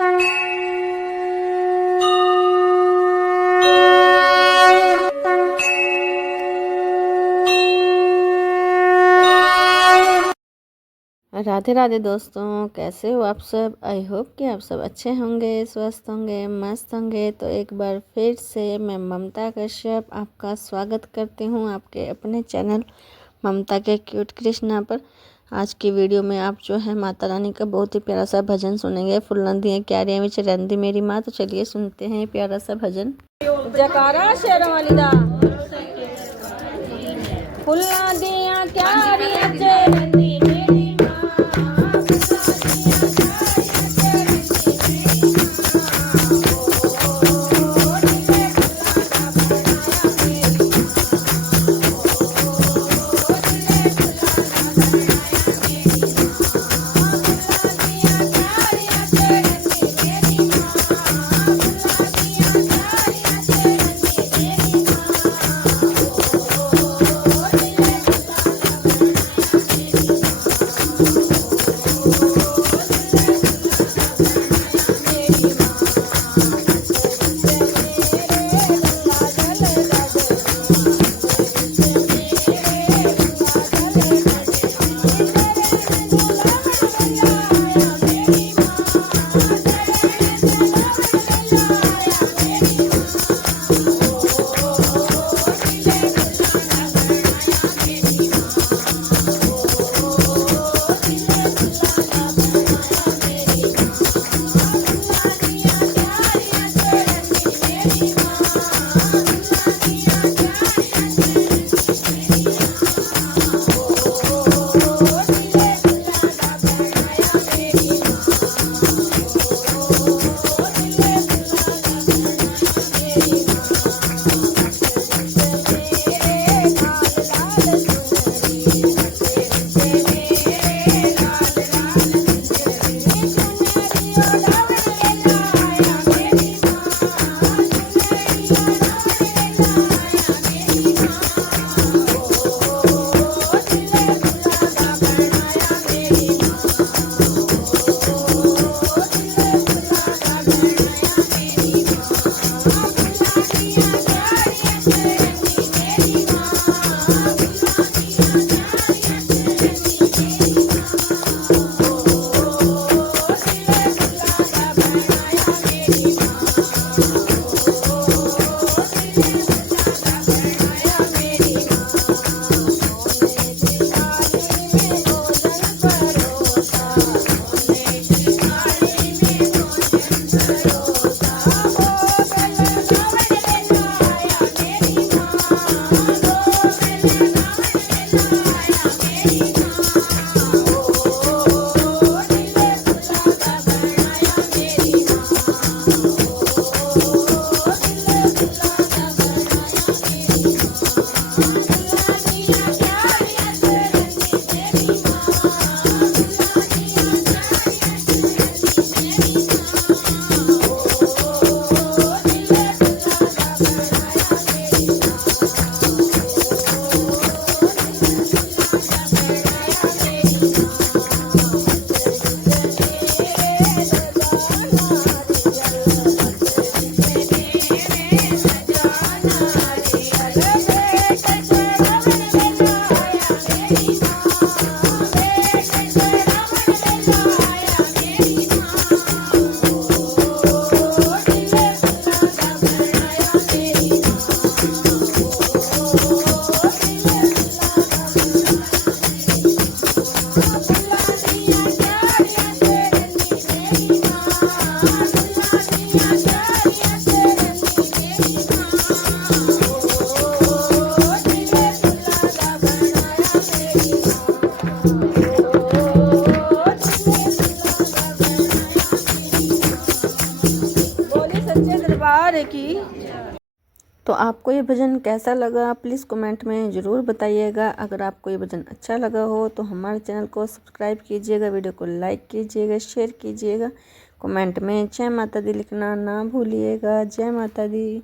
राधे राधे दोस्तों, कैसे हो आप सब। आई होप कि आप सब अच्छे होंगे, स्वस्थ होंगे, मस्त होंगे। तो एक बार फिर से मैं ममता कश्यप आपका स्वागत करती हूँ आपके अपने चैनल ममता के क्यूट कृष्णा पर। आज की वीडियो में आप जो है माता रानी का बहुत ही प्यारा सा भजन सुनेंगे। फुल्लंदियाँ क्यारियाँ में चरंदी मेरी माँ। तो चलिए सुनते हैं प्यारा सा भजन। जयकारा शेरों वाली दा, फुल्लंदियाँ क्यारियाँ चरंदी की। तो आपको ये भजन कैसा लगा प्लीज़ कमेंट में ज़रूर बताइएगा। अगर आपको ये भजन अच्छा लगा हो तो हमारे चैनल को सब्सक्राइब कीजिएगा, वीडियो को लाइक कीजिएगा, शेयर कीजिएगा। कमेंट में जय माता दी लिखना ना भूलिएगा। जय माता दी।